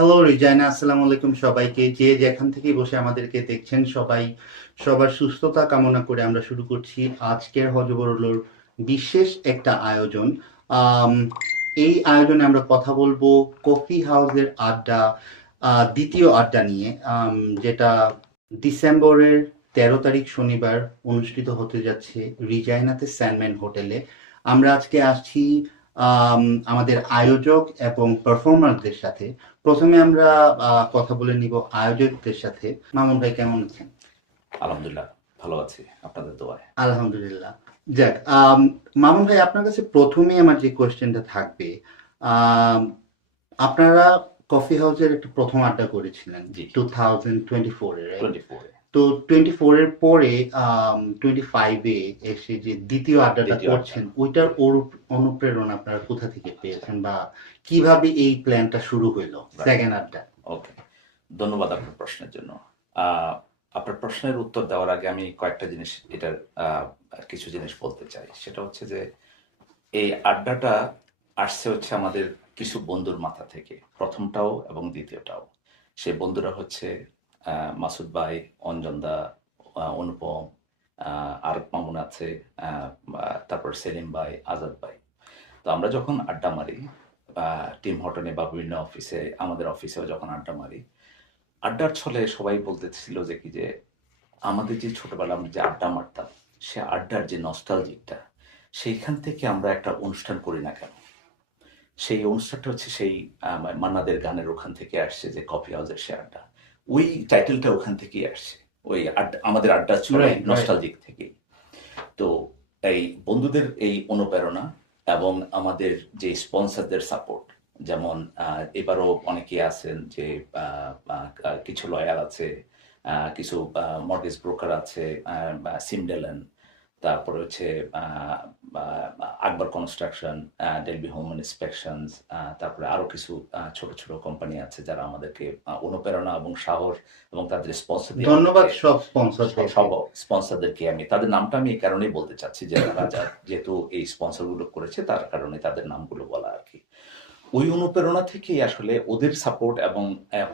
Hello রিজাইনা, আসসালামু আলাইকুম সবাইকে। যে যেখান থেকে বসে আমাদেরকে দেখছেন সবাই সবার সুস্থতা কামনা করে আমরা শুরু করছি আজকের হজবরলর বিশেষ একটা আয়োজন। আম, এই আয়োজনে আমরা কথা বলবো কফি হাউসের আড্ডা, দ্বিতীয় আড্ডা নিয়ে, যেটা ডিসেম্বরের 13 তারিখ শনিবার অনুষ্ঠিত হতে যাচ্ছে রিজাইনাতে স্যান্ডম্যান হোটেলে। আমরা আজকে আসছি আম, আমাদের আয়োজক এবং পারফর্মারদের সাথে। প্রথমে আমরা কথা বলে নিব আয়োজকদের সাথে। মামুন ভাই কেমন আছেন? আলহামদুলিল্লাহ, ভালো আছি আপনাদের দোয়ায়। আলহামদুলিল্লাহ। যাক, মামুন ভাই আপনার কাছে প্রথমেই আমার যে কোয়েশ্চেনটা থাকবে, আম, আপনারা কফি হাউসের একটা প্রথম আড্ডা করেছিলেন জি, 2024-এ, রাইট? 24 এ তো 24-এর পরে 25-এ এসে যে দ্বিতীয় আড্ডাটা দ্বিতীয় আড্ডা। করছেন, ওইটার অনুপ্রেরণা আপনারা কোথা থেকে পেয়েছেন, বা কিভাবে এই প্ল্যানটা শুরু হইলো Right. সেকেন্ড আড্ডা? ওকে, ধন্যবাদ আপনার প্রশ্নের জন্য। আহ, আপনার প্রশ্নের উত্তর দেওয়ার আগে আমি কয়েকটা জিনিস এটার কিছু জিনিস বলতে চাই। সেটা হচ্ছে যে এই আড্ডাটা আসছে হচ্ছে আমাদের কিছু বন্ধুর মাথা থেকে, প্রথমটাও এবং দ্বিতীয়টাও। সেই বন্ধুরা হচ্ছে মাসুদ ভাই, অঞ্জন দা, অনুপম, আরেক মামুন আছে, তারপর সেলিম ভাই, আজাদ ভাই। তো আমরা যখন আড্ডা মারি টিম হটনে বা বিভিন্ন অফিসে, আমাদের অফিসেও যখন আড্ডা মারি, আড্ডার ছলে সবাই বলতেছিল যে কি যে আমাদের যে ছোটবেলা আমরা যে আড্ডা মারতাম, সে আড্ডার যে নস্টালজিকটা, সেইখান থেকে আমরা একটা অনুষ্ঠান করি না কেন? সেই অনুষ্ঠানটা হচ্ছে সেই মান্নাদের গানের ওখান থেকে আসছে, যে কফি হাউসের সে আড্ডা। ওই টাইটেলটা ওখান থেকেই আসছে, ওই আড্ডা, আমাদের আড্ডা ছলে Right, right. নস্টালজিক থেকেই। তো এই বন্ধুদের এই অনুপ্রেরণা এবং আমাদের যে স্পন্সরদের সাপোর্ট, যেমন এবারও অনেকে আছেন যে কিছু লয়ার আছে, কিছু মর্গেজ ব্রোকার আছে, সিমডেলেন, তারপরে হচ্ছে আকবর কনস্ট্রাকশন, ডেলবি হোম ইন্সপেকশনস, তারপরে আরো কিছু ছোট ছোট কোম্পানি আছে যারা আমাদেরকে অনুপ্রেরণা এবং সাহস এবং তাদের স্পন্সর দিয়ে ধন্যবাদ আমাদেরকে, সব স্পন্সরদের। সব স্পন্সরদেরকে আমি তাদের নামটা আমি এই কারণেই বলতে চাচ্ছি যে তারা যেহেতু এই স্পন্সরগুলো করেছে, তার কারণে তাদের নামগুলো বলা আর কি। ওই অনুপ্রেরণা থেকেই আসলে ওদের সাপোর্ট এবং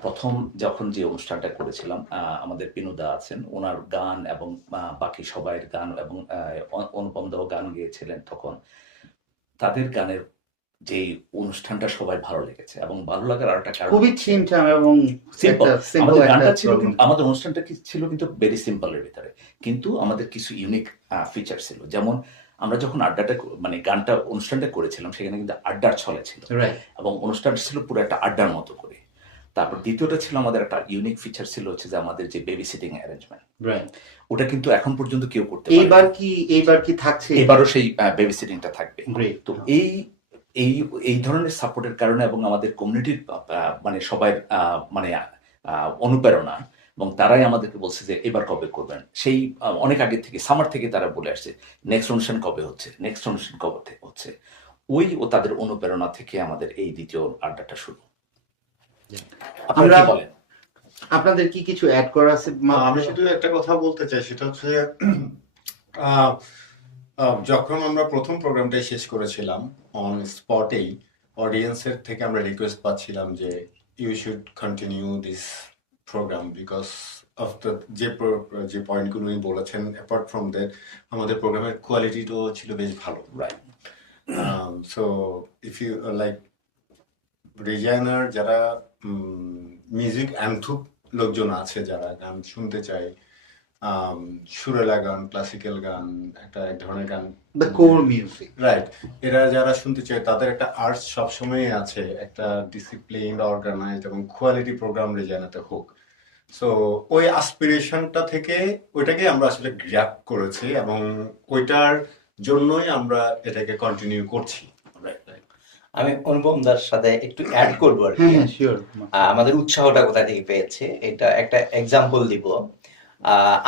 প্রথম যখন যে অনুষ্ঠানটা করেছিলাম, আমাদের পিনুদা আছেন, ওনার গান এবং বাকি সবাইয়ের গান এবং অনুপম দাও গান গেয়েছিলেন তখন। তাদের গানের যে অনুষ্ঠানটা সবাই ভালো লেগেছে, এবং ভালো লাগার আরেকটা কারণ খুবই হচ্ছে ছিমছাম এবং সিম্পল। একটা সিম্পল আমাদের একটা গানটা ছিল প্রবলেম। কিন্তু, আমাদের অনুষ্ঠানটা ছিল কিন্তু ভেরি সিম্পলের ভিতরে, কিন্তু আমাদের কিছু ইউনিক ফিচার ছিল। যেমন আমরা যখন আড্ডাটা মানে গানটা অনুষ্ঠানটা করেছিলাম, সেখানে কিন্তু আড্ডার ছলে ছিল, রাইট, এবং অনুষ্ঠানটা ছিল পুরো একটা আড্ডার মতো করে। তারপর দ্বিতীয়টা ছিল আমাদের একটা ইউনিক ফিচার ছিল হচ্ছে যে আমাদের যে বেবি সিটিং অ্যারেঞ্জমেন্ট, রাইট। ওটা কিন্তু এখন পর্যন্ত কেউ করতে পারে এইবার কি এইবার কি থাকছে? এবারও সেই বেবি সিটিংটা থাকবে। গ্রেট। তো এই এই এই ধরনের সাপোর্টের কারণে এবং আমাদের কমিউনিটির মানে সবাই মানে অনুপ্রেরণা, এবং তারাই আমাদেরকে বলছে যে এবার কবে করবেন। সেই অনেক আগে থেকে, সামার থেকে তারা বলে আসছে নেক্সট অনুষ্ঠান কবে হচ্ছে, নেক্সট অনুষ্ঠান কবে হচ্ছে। ওই ও তাদের অনুপ্রেরণা থেকে আমাদের এই দ্বিতীয় আড্ডাটা শুরু। আপনারা আমরা কি বলেন? আপনাদের কি কিছু অ্যাড করা আছে? আমি শুধু একটা কথা বলতে চাই, সেটা হচ্ছে আহ, যখন আমরা প্রথম প্রোগ্রামটাই শেষ করেছিলাম, অন স্পটেই অডিয়েন্সের থেকে আমরা রিকোয়েস্ট পাচ্ছিলাম যে you should continue this program because of the যে পয়েন্টগুলো উনি বলেছেন। অ্যাপার্ট ফ্রম দ্যাট, আমাদের প্রোগ্রামের কোয়ালিটিটাও ছিল বেশ ভালো। Right. So if you like রিজাইনার, যারা মিউজিক অ্যান্থুপ লোকজন আছে, যারা গান শুনতে চায়, সুরেলা গান, ক্লাসিক্যাল গান, এক ধরনের গান, দ্য কোর মিউজিক, রাইট, এরা যারা শুনতে চায়, তাদের একটা আর্টস সবসময় আছে, একটা ডিসিপ্লিন, অর্গানাইজড এবং কোয়ালিটি প্রোগ্রাম রেজানাতে হোক। সো ওই অ্যাসপিরেশনটা থেকে ওইটাকে আমরা আসলে গ্র্যাব করেছি, এবং ওইটার জন্যই আমরা এটাকে কন্টিনিউ করছি। আমি অনুপম দার সাথে একটু অ্যাড করবো আর কি। হ্যাঁ শিওর। আমাদের উৎসাহটা কোথা থেকে পেয়েছে এটা একটা এক্সাম্পল দিব।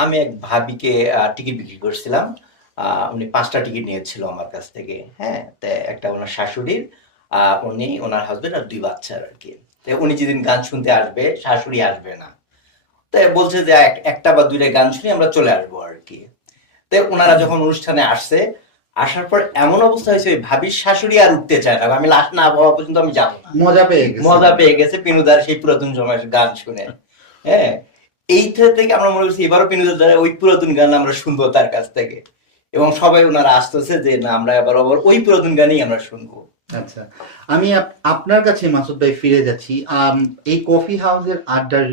আমি এক ভাবিকে টিকিট বিক্রি করছিলাম। উনি 5টা টিকিট নিয়েছিল আমার কাছ থেকে। হ্যাঁ, তো একটা ওনার শাশুড়ির, উনি, ওনার হাজবেন্ড আর 2 বাচ্চার আর কি। তো উনি যেদিন গান শুনতে আসবে, শাশুড়ি আসবে না। তো বলছে যে একটা বা 2টা গান শুনে আমরা চলে আসবো আর কি। তো ওনারা যখন অনুষ্ঠানে আসছে, আসার পর এমন অবস্থা হয়েছে ওই ভাবির শাশুড়ি আর উঠতে চায় না, আমি লাস্ট না হওয়া পর্যন্ত আমি যাবো না। মজা পেয়ে গেছে। মজা পেয়ে গেছে পিনুদার সেই পুরাতন সময়ের গান শুনে। হ্যাঁ, এইটা থেকে আমরা মনে করছি এবারও পিনুদার দ্বারা ওই পুরাতন গান আমরা শুনবো তার কাছ থেকে, এবং সবাই ওনারা আসতেছে যে না আমরা আবার ওই পুরাতন গানই আমরা শুনবো। আচ্ছা, আমি আপনার কাছে মাসুদ ভাই ফিরে যাচ্ছি। এই কফি হাউসের আড্ডার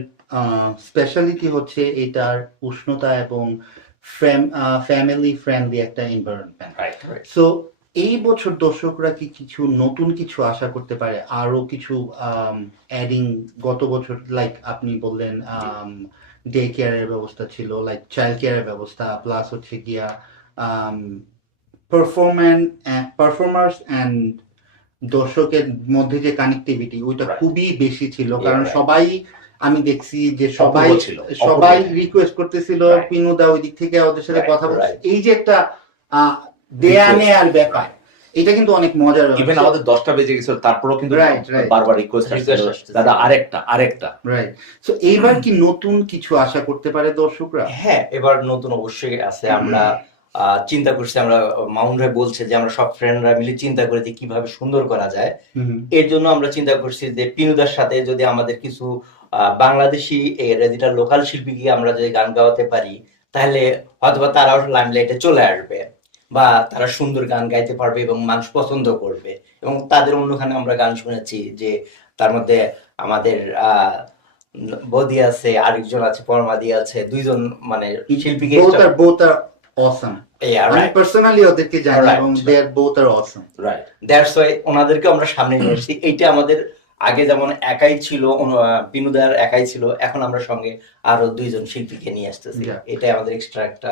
স্পেশালিটি হচ্ছে এটার উষ্ণতা এবং ফ্যামিলি ফ্রেন্ডলি একটা এনভায়রনমেন্ট। রাইট। সো এই বছর দর্শকরা কি কিছু নতুন কিছু আশা করতে পারে, আরো কিছু অ্যাডিং? গত বছর লাইক আপনি বললেন ডে কেয়ারের ব্যবস্থা ছিল, লাইক চাইল্ড কেয়ারের ব্যবস্থা, প্লাস হচ্ছে গিয়া পারফরমার্স অ্যান্ড দর্শকের মধ্যে যে কানেক্টিভিটি ওইটা Right. খুবই বেশি ছিল, Yeah, কারণ right. সবাই, আমি দেখছি যে সবাই অপূর্ব ছিল, সবাই অপূর্ব। রিকোয়েস্ট করতেছিল Right. পিনুদা ওই দিক থেকে ওদের সাথে Right, কথা বলছে। right. এই যে একটা দেয়া Request. নেয়ার ব্যাপার, এটা কিন্তু অনেক মজার ব্যাপার। ইভেন আমাদের 10টা বেজে গেছিল, তারপরেও কিন্তু Right, right. বারবার রিকোয়েস্ট Request আসছিল, আসতেছে। দাদা আরেকটা। রাইট। সো এইবার কি নতুন কিছু আশা করতে পারে দর্শকরা? হ্যাঁ, এবার নতুন অবশ্যই আছে। আমরা চিন্তা করছি, আমরা মামুন ভাই বলছে যে আমরা সব ফ্রেন্ডরা মিলে চিন্তা করে যে কিভাবে সুন্দর করা যায়। হুম, এর জন্য আমরা চিন্তা করছি যে পিনুদার সাথে যদি আমাদের কিছু বাংলাদেশি যেটা লোকাল শিল্পীকে আমরা যদি গান গাওয়াতে পারি, তাহলে হয়তোবা তারাও লাইমলাইটে চলে আসবে, বা তারা সুন্দর গান গাইতে পারবে এবং মানুষ পছন্দ করবে। এবং তাদের অন্যখানে আমরা গান শুনেছি যে তার মধ্যে আমাদের বদি আছে, আরেকজন আছে, পরমাদি আছে, দুইজন মানে শিল্পীকে both are awesome. Yeah, আমি right. পার্সোনালি ওদেরকে জানি Right. এবং they are both are awesome. Right. That's why ওনাদেরকে আমরা সামনে নিয়ে এসেছি। এইটা আমাদের আগে যেমন একাই ছিল, বিনুদার একাই ছিল, এখন আমরা সঙ্গে আরো দুইজন শিল্পীকে নিয়ে আসতেছি। Yeah. এটাই আমাদের এক্সট্রা একটা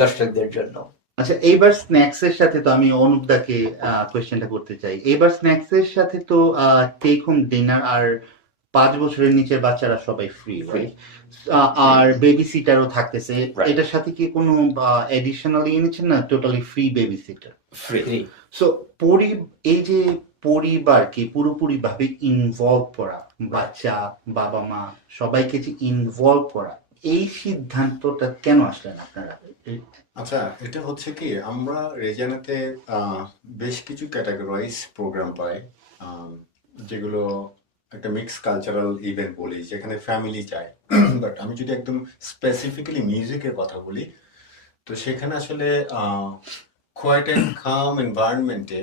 দর্শকদের জন্য। আচ্ছা, এইবার স্ন্যাক্স এর সাথে তো আমি অনুপদাকে কোয়েশ্চেনটা করতে চাই। এইবার স্ন্যাক্স এর সাথে তো টেক হোম ডিনার আর 5 বছরের নিচের বাচ্চারা সবাই ফ্রি, Free. আর বেবি সিটারও থাকতেছে। Right. এটার সাথে কি কোনো এডিশনালি এনেছেন না totally free baby seater? Free. So এই যে পরিবারকে পুরোপুরি ভাবে ইনভলভ করা, বাচ্চা বাবা মা সবাইকে যে ইনভলভ করা, এই সিদ্ধান্তটা কেন আসলেন আপনারা? আচ্ছা, এটা হচ্ছে কি, আমরা রেজানাতে বেশ কিছু ক্যাটাগরাইজ প্রোগ্রাম পাই, যেগুলো একটা মিক্স কালচারাল ইভেন্ট বলি, যেখানে ফ্যামিলি চায়। বাট আমি যদি একদম স্পেসিফিক্যালি মিউজিকের কথা বলি, তো সেখানে আসলে কোয়াইট অ্যান্ড কাম এনভায়রনমেন্টে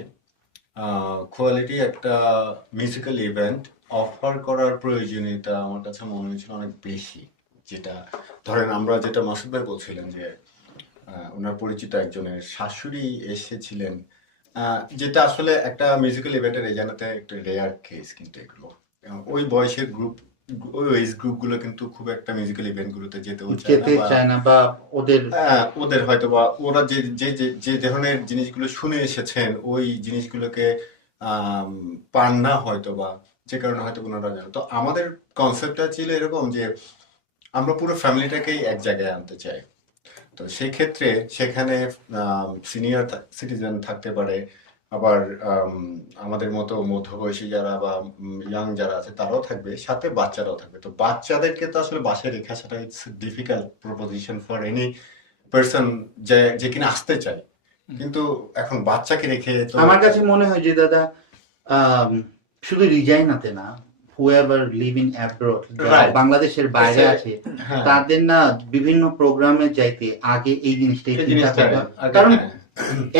কোয়ালিটি একটা মিউজিক্যাল ইভেন্ট অফার করার প্রয়োজনীয়তা আমার কাছে মনে হয়েছিল অনেক বেশি। যেটা ধরেন আমরা যেটা মাসুদ ভাই বলছিলেন যে ওনার পরিচিত একজনের শাশুড়ি এসেছিলেন, যেটা আসলে একটা মিউজিক্যাল ইভেন্টের এই জানাতে একটা রেয়ার কেস। কিন্তু এগুলো ওই বয়সের ওই এজ গ্রুপগুলো কিন্তু খুব একটা মিউজিক্যাল ইভেন্টগুলোতে যেতেও চায় না, বা ওদের হয়তো বা ওরা যে যে যে ধরনের জিনিসগুলো শুনে এসেছেন ওই জিনিসগুলোকে পান না হয়তো, বা যে কারণে হয়তো ওনারা জানে। তো আমাদের কনসেপ্টটা ছিল এরকম যে আমরা পুরো ফ্যামিলিটাকেই এক জায়গায় আনতে চাই। তো সেই ক্ষেত্রে সেখানে সিনিয়র সিটিজেন থাকতে পারে, আবার আমাদের মতো মধ্যবয়সী যারা বা ইয়াং যারা আছে তারাও থাকবে, সাথে বাচ্চারাও থাকবে। তো বাচ্চাদেরকে তো আসলে বাসায় রেখে আসাটা it's difficult proposition for any person যে কিনা আসতে চায়। কিন্তু এখন বাচ্চাকে রেখে তো আমার কাছে মনে হয় যে দাদা শুধু রিজাইনাতে না, whoever live in abroad, Right. বাংলাদেশের বাইরে আছে, হ্যাঁ, তাদের না বিভিন্ন প্রোগ্রামে যাইতে আগে এই জিনিসটাই এই চিন্তা জিনিসটা করতে হবে। আগে, কারণ হ্যাঁ।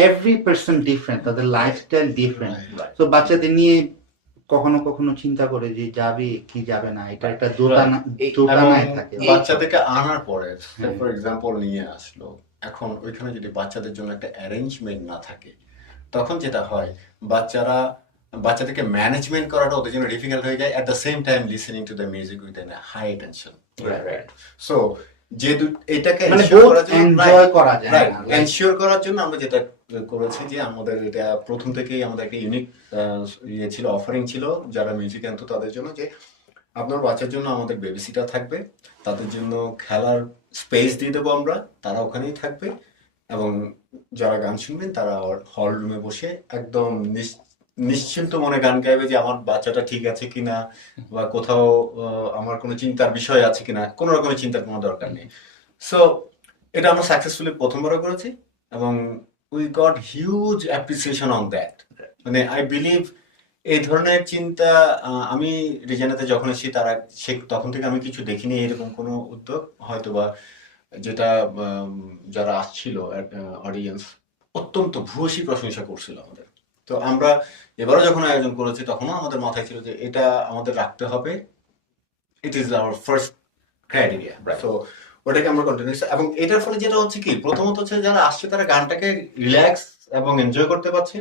এভরি পার্সন ডিফারেন্ট, তাদের লাইফস্টাইল ডিফারেন্ট। Right. তো বাচ্চাদের নিয়ে কখনো কখনো চিন্তা করে যে যাবে কি যাবে না, এটা একটা দোটানায় থাকে। এবং বাচ্চাদেরকে আনার পরে ফর এক্সাম্পল নিয়ে আসলো, এখন ওইখানে যদি বাচ্চাদের জন্য একটা অ্যারেঞ্জমেন্ট না থাকে, তখন যেটা হয় বাচ্চাদেরকে ম্যানেজমেন্ট করাটা ওদের জন্য ডিফিকাল্ট হয়ে যায়, at the same time listening to the music with an high tension. So এটাকে মানে ensure both করার জন্য, enjoy করা যায় রাইট, না। এনশিওর করার জন্য আমরা যেটা করেছি যে আমাদের এটা প্রথম থেকেই আমাদের একটা ইউনিক ইয়ে ছিল, অফারিং ছিল যারা মিউজিক আনতো তাদের জন্য, যে আপনার বাচ্চার জন্য আমাদের বেবি সিটার থাকবে, তাদের জন্য খেলার স্পেস দিয়ে দেবো আমরা, তারা ওখানেই থাকবে, এবং যারা গান শুনবেন তারা হল রুমে বসে একদম নিশ্চিন্ত মনে গান গাইবে, যে আমার বাচ্চাটা ঠিক আছে কিনা, বা কোথাও আমার কোনো চিন্তার বিষয় আছে কিনা, কোনো রকমের চিন্তার কোনো দরকার নেই। সো এটা আমরা সাকসেসফুলি প্রথমবারও করেছি, এবং we got huge appreciation on that. মানে আই বিলিভ এই ধরনের চিন্তা আমি রিজেনাতে যখন এসেছি তখন থেকে আমি কিছু দেখিনি এরকম কোনো উদ্যোগ, হয়তোবা যেটা যারা আসছিল অডিয়েন্স অত্যন্ত ভূয়সী প্রশংসা করছিল আমাদের। তো আমরা এবারও যখন আয়োজন করেছি তখনও আমাদের মাথায় ছিল যে এটা আমাদের রাখতে হবে, it is our first criteria. Right. So ওটাকে আমরা কন্টিনিউ, এবং এটার ফলে যেটা হচ্ছে কি, প্রথমত হচ্ছে যারা আসছে তারা গানটাকে রিল্যাক্স এবং এনজয় করতে পারছে।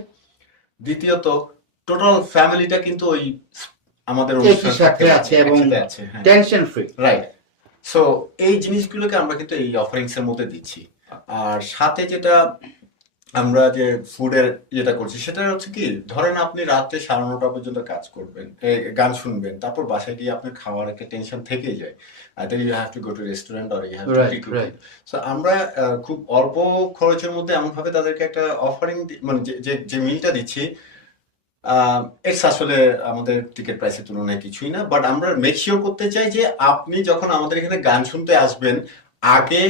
দ্বিতীয়ত টোটাল ফ্যামিলিটা কিন্তু ওই আমাদের একই সাথে আছে এবং একসাথে আছে, হ্যাঁ, টেনশন ফ্রি। রাইট। সো এই জিনিসগুলোকে আমরা কিন্তু এই অফারিংস এর মধ্যে দিচ্ছি। আর সাথে যেটা আমরা যে ফুডের যেটা করছি সেটা হচ্ছে কি, ধরেন আপনি রাত্রে 9:30 পর্যন্ত কাজ করবেন, গান শুনবেন, তারপর বাসায় গিয়ে আপনার খাওয়ার একটা টেনশন থেকেই যায়, either you have to go to restaurant or you have to right cook. Right. So আমরা খুব অল্প খরচের মধ্যে এমন ভাবে তাদেরকে একটা অফারিং, মানে যে মিলটা দিচ্ছি, ইটস আসলে আমাদের টিকিট প্রাইসের তুলনায় কিছুই না, বাট আমরা মেক শিওর করতে চাই যে আপনি যখন আমাদের এখানে গান শুনতে আসবেন, আগে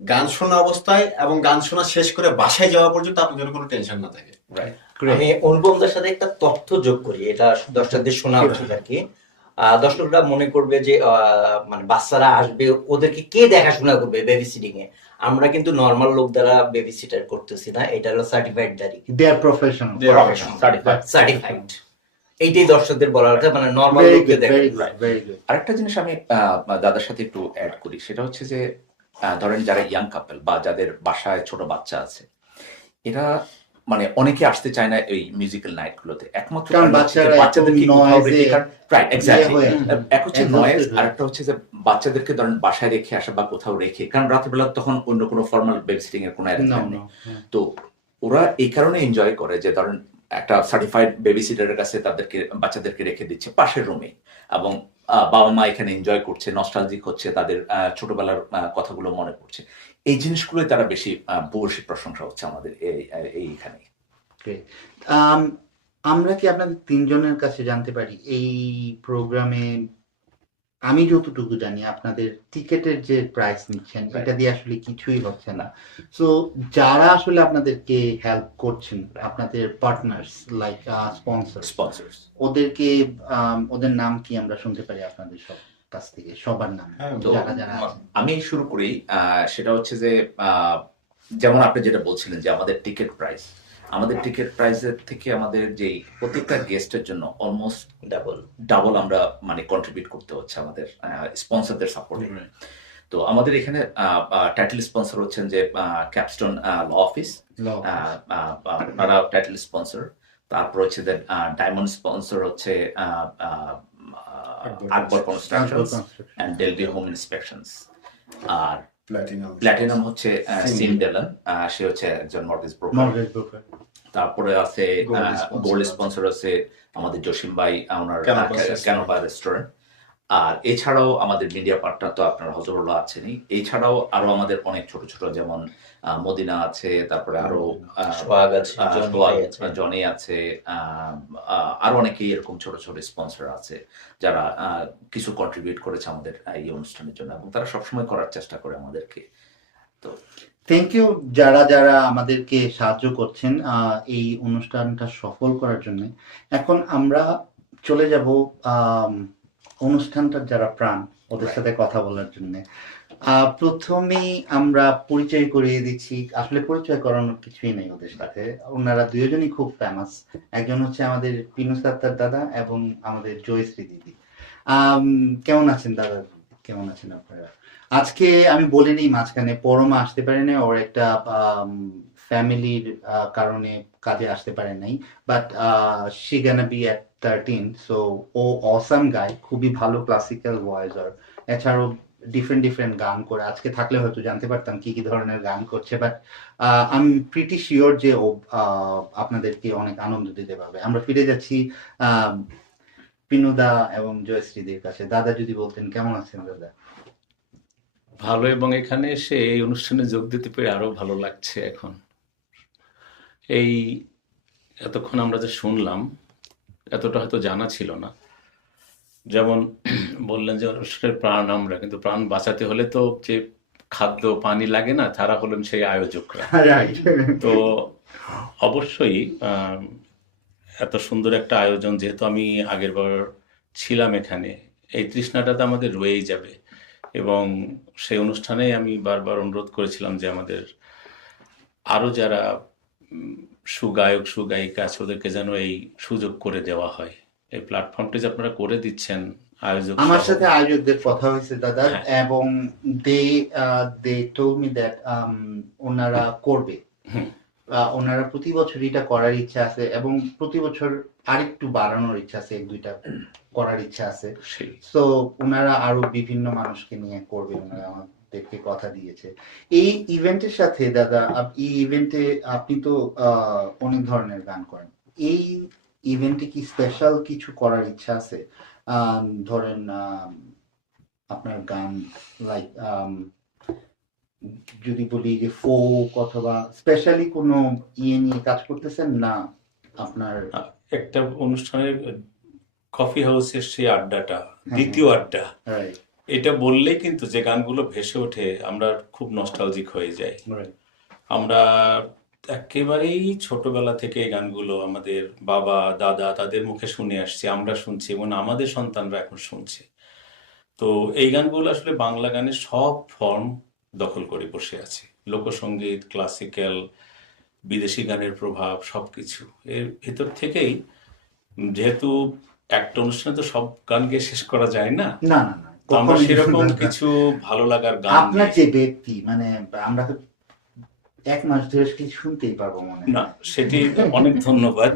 গান শোনা অবস্থায় এবং গান শোনা শেষ করে বাসায় যাওয়া পর্যন্ত আপনার জন্য কোনো টেনশন না থাকে। রাইট। আমি অনুপমদার সাথে একটা তথ্য যোগ করি, এটা দর্শকদের শোনা উচিত আর কি। দর্শকরা মনে করবে যে মানে বাচ্চারা আসবে, ওদেরকে কে দেখাশোনা করবে বেবি সিটিং এ? আমরা কিন্তু নর্মাল লোক দ্বারা বেবি সিটার করতেছি না, এটা হলো সার্টিফাইড দাঁড়ি, দে আর প্রফেশনাল। সার্টিফাইড। এইটাই দর্শকদের বলার কথা, মানে নর্মাল ভেরি লোককে গুড, দেখা। Very good, very good. আরেকটা জিনিস আমি দাদার সাথে একটু অ্যাড করি, সেটা হচ্ছে যে ধরেন যারা ইয়াং কাপল বা যাদের বাসায় ছোট বাচ্চা আছে, এরা মানে অনেকে আসতে চায় না এই মিউজিক্যাল নাইট গুলোতে, একমাত্র কারণ কারণ হচ্ছে যে বাচ্চারা বাচ্চাদেরকে একটু কোথাও noise রেখে, এ রাইট, এক্স্যাক্টলি, হয়ে এক হচ্ছে exhausted নয়েজ, হয়ে। আর একটা হচ্ছে যে বাচ্চাদেরকে ধরেন বাসায় রেখে আসা বা কোথাও রেখে, কারণ রাত্রিবেলা তখন অন্য কোনো ফর্মাল বেবি সিটিং এর কোনো No, অ্যারেঞ্জমেন্ট নেই। no, no. তো ওরা এই কারণে এনজয় করে যে ধরেন একটা সার্টিফাইড বেবি সিটারের কাছে তাদেরকে বাচ্চাদেরকে রেখে দিচ্ছে পাশের রুমে, এবং বাবা মা এখানে এনজয় করছে, নস্টালজিক হচ্ছে, তাদের ছোটবেলার কথাগুলো মনে পড়ছে। এই জিনিসগুলোই তারা বেশি ভূয়সী প্রশংসা হচ্ছে আমাদের এইখানে। Great. আমরা কি আপনাদের তিনজনের কাছে জানতে পারি এই প্রোগ্রামে, আমি যতটুকু জানি আপনাদের টিকেটের যে প্রাইস নিচ্ছেন Right. এটা দিয়ে আসলে কিছুই হচ্ছে না। সো যারা আসলে আপনাদেরকে হেল্প করছেন, আপনাদের পার্টনার্স লাইক স্পন্সর, স্পন্সর্স ওদেরকে ওদের নাম কি আমরা শুনতে পারি আপনাদের সব কাছ থেকে, সবার নাম? হ্যাঁ, তো যারা যারা আছেন। আমি শুরু করি। সেটা হচ্ছে যে যেমন আপনি যেটা বলছিলেন যে আমাদের টিকিট প্রাইসের থেকে আমাদের যে প্রত্যেকটা গেস্টের জন্য অলমোস্ট ডাবল আমরা মানে কন্ট্রিবিউট করতে হচ্ছে আমাদের স্পন্সরদের সাপোর্টে। তো আমাদের এখানে টাইটেল স্পন্সর হচ্ছেন যে ক্যাপস্টোন ল অফিস, Law. ওনারা টাইটেল স্পন্সর। তারপর হচ্ছে যে ডায়মন্ড স্পন্সর হচ্ছে Akbar constructions and Delby home inspections. আর প্ল্যাটিনাম হচ্ছে সিম ডেলন, সে হচ্ছে একজন মর্গেজ ব্রোকার। Mortgage broker. তারপরে আছে Gold sponsor গোল্ড আছে। স্পন্সর আছে আমাদের জসিম ভাই, ওনার Canopus restaurant। ক্যানোপা রেস্টুরেন্ট। আর এছাড়াও আমাদের মিডিয়া পার্টনার তো আপনার হজরুল্লাহ আছেনই, এছাড়াও আরো আমাদের অনেক ছোট ছোট, যেমন মদিনা আছে, তারপরে আরো সোহাগ আছে, জনি ভাই আছে। জনি আছে, আরো অনেকেই এরকম ছোট ছোট স্পন্সর আছে যারা কিছু কন্ট্রিবিউট করেছে আমাদের এই অনুষ্ঠানের জন্য, এবং তারা সবসময় করার চেষ্টা করে আমাদেরকে। তো থ্যাংক ইউ যারা যারা আমাদেরকে সাহায্য করছেন এই অনুষ্ঠানটা সফল করার জন্য। এখন আমরা চলে যাব অনুষ্ঠানটার যারা প্রাণ, ওদের সাথে কথা বলার জন্য। প্রথমেই আমরা পরিচয় করিয়ে দিচ্ছি, আসলে পরিচয় করানোর কিছুই নেই ওদের সাথে, ওনারা দুজনই খুব ফেমাস। একজন হচ্ছে আমাদের পিনু সাত্তার দাদা এবং আমাদের জয়শ্রী দিদি। কেমন আছেন দাদা, কেমন আছেন আপনারা? আজকে আমি বলিনি মাঝখানে পরমা আসতে পারে না, ওর একটা ফ্যামিলির কারণে কাজে আসতে পারে নাই, but she gonna be at 13, so ও অসাম গায়, খুবই ভালো ক্লাসিক্যাল ভয়েসার, এছাড়াও ডিফারেন্ট গান করে। আজকে থাকলে হয়তো জানতে পারতাম কি কি ধরনের গান করছে, but I am pretty sure যে ও আপনাদেরকে অনেক আনন্দ দিতে পারবে। আমরা ফিরে যাচ্ছি পিনুদা এবং জয়শ্রীদের কাছে। দাদা যদি বলতেন কেমন আছেন দাদা? ভালো, এবং এখানে এসে এই অনুষ্ঠানে যোগ দিতে পেরে আরো ভালো লাগছে। এখন এই এতক্ষণ আমরা যে শুনলাম, এতটা হয়তো জানা ছিল না। যেমন বললেন যে অনুষ্ঠানের প্রাণ আমরা, কিন্তু প্রাণ বাঁচাতে হলে তো যে খাদ্য পানি লাগে না, তারা হলেন সেই আয়োজকরা। রাইট। তো অবশ্যই এত সুন্দর একটা আয়োজন, যেহেতু আমি আগেরবার ছিলাম এখানে, এই তৃষ্ণাটা তো আমাদের রয়েই যাবে। এবং সেই অনুষ্ঠানে আমি বারবার অনুরোধ করেছিলাম যে আমাদের আরো যারা সুগায়ক সুগায়িকা আছে ওদেরকে যেন এই সুযোগ করে দেওয়া হয়। এই প্ল্যাটফর্মটি যে আপনারা করে দিচ্ছেন আয়োজক আমার সহ। সাথে আয়োজকদের কথা হয়েছে দাদা, হ্যাঁ। এবং দে দে টোল্ড মি দ্যাট ওনারা করবে। হুম। ওনারা প্রতি বছর এটা করার ইচ্ছা আছে, এবং প্রতি বছর আরেকটু বাড়ানোর ইচ্ছা আছে, 1-2টা করার ইচ্ছা আছে। সেই তো ওনারা আরো বিভিন্ন মানুষকে নিয়ে করবে, ওনারা আমাদেরকে কথা দিয়েছে। এই ইভেন্টের সাথে দাদা, এই ইভেন্টে আপনি তো অনেক ধরনের গান করেন, এই ইভেন্টে কি স্পেশাল কিছু করার ইচ্ছা আছে? ধরেন আপনার গান, লাইক যদি বলি যে ফোক অথবা স্পেশালি কোনো ইয়ে নিয়ে কাজ করতেছেন না আপনার? একটা অনুষ্ঠানের কফি হাউসের সেই আড্ডাটা, হ্যাঁ, দ্বিতীয় আড্ডা, রাইট, এটা বললেই কিন্তু যে গানগুলো ভেসে ওঠে আমরা খুব নস্টালজিক হয়ে যাই। রাইট, আমরা একেবারেই ছোটবেলা থেকে এই গানগুলো আমাদের বাবা দাদা তাদের মুখে শুনে আসছি, আমরা শুনছি এবং আমাদের সন্তানরা এখন শুনছে। তো এই গানগুলো আসলে বাংলা গানের সব ফর্ম দখল করে বসে আছে, লোকসঙ্গীত, ক্লাসিক্যাল, বিদেশি গানের প্রভাব, সবকিছু এর ভেতর থেকেই। যেহেতু একটা অনুষ্ঠানে তো সব গান গেয়ে শেষ করা যায় না, না না না, তো আমরা কখনোই সেরকম না। কিছু ভালো লাগার গান আপনার নিয়ে, যে ব্যক্তি, মানে আমরা তো 1 মাস ধরে কি শুনতেই পারবো মনে না হয়। সেটি অনেক ধন্যবাদ।